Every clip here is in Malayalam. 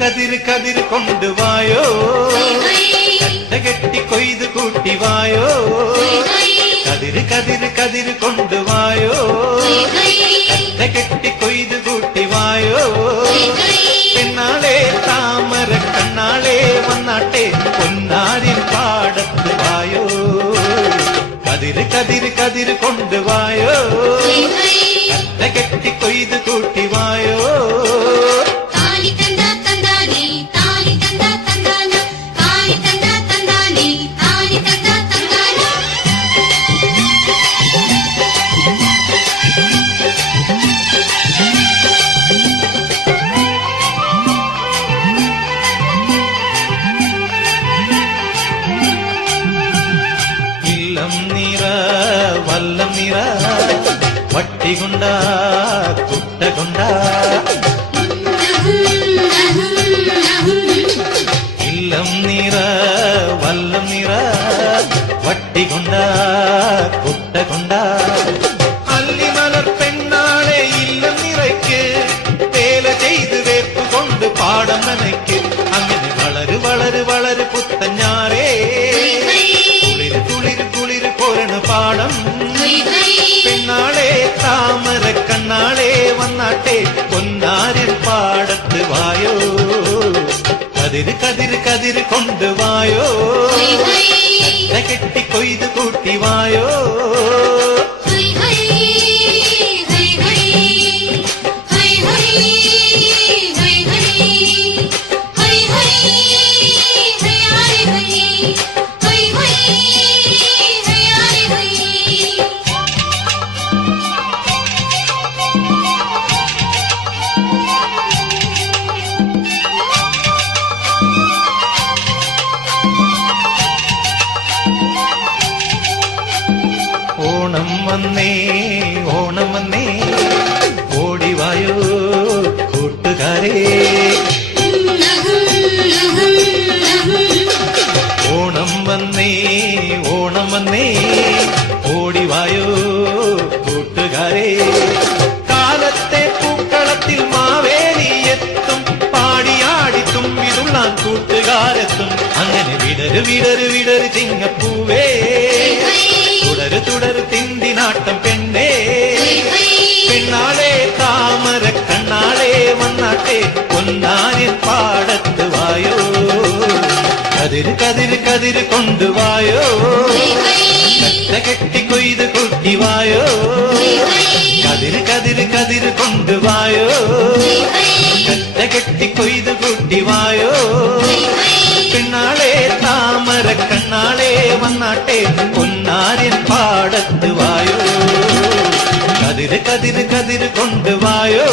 കതിര് കതിര് കൊണ്ടുവായോ, കെട്ടി കൊയ്ത് കൂട്ടിവായോ. കതിര് കതിര് കതിര് കൊണ്ടുവായോ, കെട്ടി കൊയ്ത് കൂട്ടിവായോ. പെണ്ണാളെ താമര കണ്ണാളെ വന്നാട്ടെ പൊന്നാരിൻ പാടത്ത് വായോ. കതിര് കതിര് കതിര് കൊണ്ടുവായോ, കെട്ടി കൊയ്ത് കൂട്ടിവായോ. വല്ലം നിറ വട്ടികൊണ്ട കുട്ടകൊണ്ട ഇല്ലം നിറ വല്ലം നിറ വട്ടികൊണ്ട കുട്ടകൊണ്ട. അല്ലിമലർ പെണ്ണാളെ ഇല്ലം നിറയ്ക്ക് വേല ചെയ്ത് വേപ്പ് കൊണ്ട് പാടം നനയ്ക്ക്. അങ്ങനെ വളര് വളര് വളര് പുത്തഞ്ഞാറേ കുളിര് കുളിര് കുളിര് പോരണ പാടം. പെണ്ണാളെ താമര കണ്ണാളെ വന്നാട്ടെ പൊന്നാരിൻ പാടത്ത് വായോ. കതിര് കതിര് കതിര് കൊണ്ടുവായോ, കെട്ടി കൊയ്ത് കൂട്ടിവായോ. ഓണം വന്നേ ഓണം വന്നേ ഓടിവായോ കൂട്ടുകാരേ. ഓണം വന്നേ ഓണം വന്നേ ഓടിവായോ കൂട്ടുകാരേ. കാലത്തെ പൂക്കളത്തിൽ മാവേലി എത്തും, പാടിയാടി തുമ്പിതുള്ളാൻ കൂട്ടുകാരെത്തും. അങ്ങനെ വിടര് വിടര് വിടര് ചിങ്ങപ്പൂവേ, തുടര് തുടര് തിന്തിനാട്ടം പെണ്ണേ. പെണ്ണാളെ താമര കണ്ണാളെ വന്നാട്ടെ പൊന്നാരിൻ പാടത്ത് വായോ. കതിര് കതിര് കതിര് കൊണ്ടുവായോ, കെട്ടി കൊയ്ത് കൂട്ടിവായോ. കതിര് കതിര് കതിര് കൊണ്ടുവായോ, കെട്ടി കൊയ്ത് കൂട്ടിവായോ. പെണ്ണാളെ താമര കണ്ണാളെ വന്നാട്ടെ പൊന്നാരിൻ പാടത്ത് വായോ. കതിര് കതിര് കതിര് കൊണ്ടുവായോ,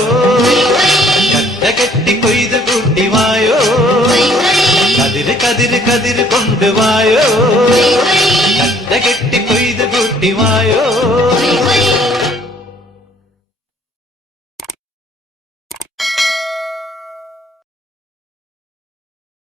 കെട്ടി കൊയ്ത് കൂട്ടിവായോ. കതിര് കതിര് കതിര് കൊണ്ടുവായോ, കെട്ടി കൊയ്ത് കൂട്ടിവായോ.